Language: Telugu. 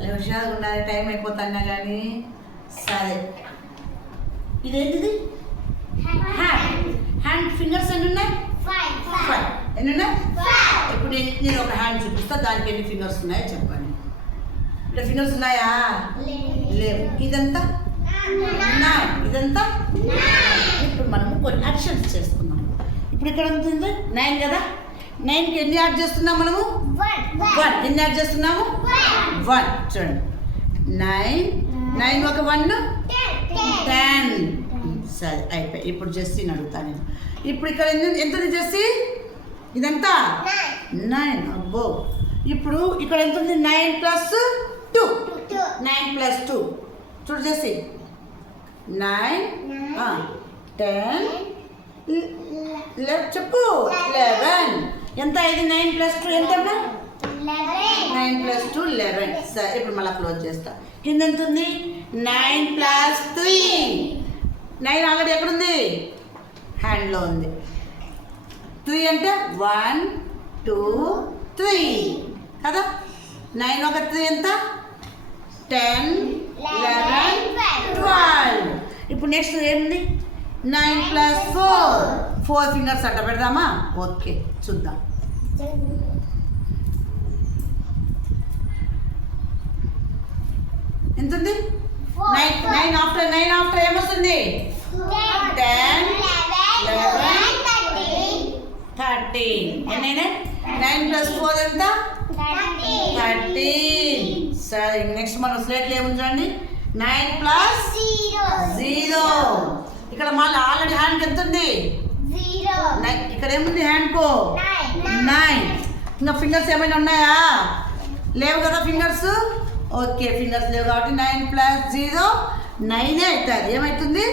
అలా హుషారుగా ఉండాలి, టైం అయిపోతున్నా కానీ. సరే, ఇదేంటిది? హ్యాండ్ ఫింగర్స్ ఎన్ని ఉన్నాయి? 5. ఎన్ని ఉన్నాయి? ఇప్పుడు నేను ఒక హ్యాండ్ చూపిస్తా, దానికి ఎన్ని ఫింగర్స్ ఉన్నాయో చెప్పండి. ఇక్కడ ఫింగర్స్ ఉన్నాయా? లేవు. ఇదంతా 9. ఇదంతా 9. ఇప్పుడు మనము కొన్ని యాక్షన్స్ చేసుకుందాం. ఇప్పుడు ఇక్కడ ఉంటుంది 9 కదా. 9కి ఎన్ని యాడ్ చేస్తున్నాం మనము? 1. ఎన్ని యాడ్ చేస్తున్నాము? 1. చూడండి, 9 ఒక 1 10. సరే, అయిపోయి. ఇప్పుడు జెస్సీని అడుగుతాను నేను. ఇప్పుడు ఇక్కడ ఎంత ఉంది జెస్సీ? ఇదంతా 9. అబ్బో. ఇప్పుడు ఇక్కడ ఎంత ఉంది? 9 + 2. 9 + 2. చూడు జెస్సీ, 9 10 చెప్పు 11. ఎంత ఇది? 9 + 2 ఎంత? 9 + 2 11. సరే, ఇప్పుడు మళ్ళీ క్లోజ్ చేస్తా. కింద ఎంత ఉంది? 9 + 3. 9 ఆల్రెడీ ఎక్కడుంది? హ్యాండ్లో ఉంది. 3 అంటే 1 2 3 కదా. 9 ఒక 3 ఎంత? 10 11 12. ఇప్పుడు నెక్స్ట్ ఏంటి? 9 + 4 ఫింగర్స్ అట్ట పెడదామా? ఓకే, చూద్దాం. ఎంత ఉంది? 9 ఆఫ్టర్ ఏమొస్తుంది? 10 11 13. ఎన్నైనా? 9 + 4 ఎంత? 13. సరే, నెక్స్ట్ మనం స్లేట్లో ఏముందండి? 9 + 0. ఇక్కడ మళ్ళీ ఆల్రెడీ హ్యాండ్ ఎంత ఉంది? 0. ఇక్కడ ఏముంది హ్యాండ్కు? 9. ఇంకా ఫింగర్స్ ఏమైనా ఉన్నాయా? లేవు కదా ఫింగర్స్. ఓకే, ఫింగర్స్ లేవు కాబట్టి 9 + 0 9 అవుతుంది. ఏమవుతుంది?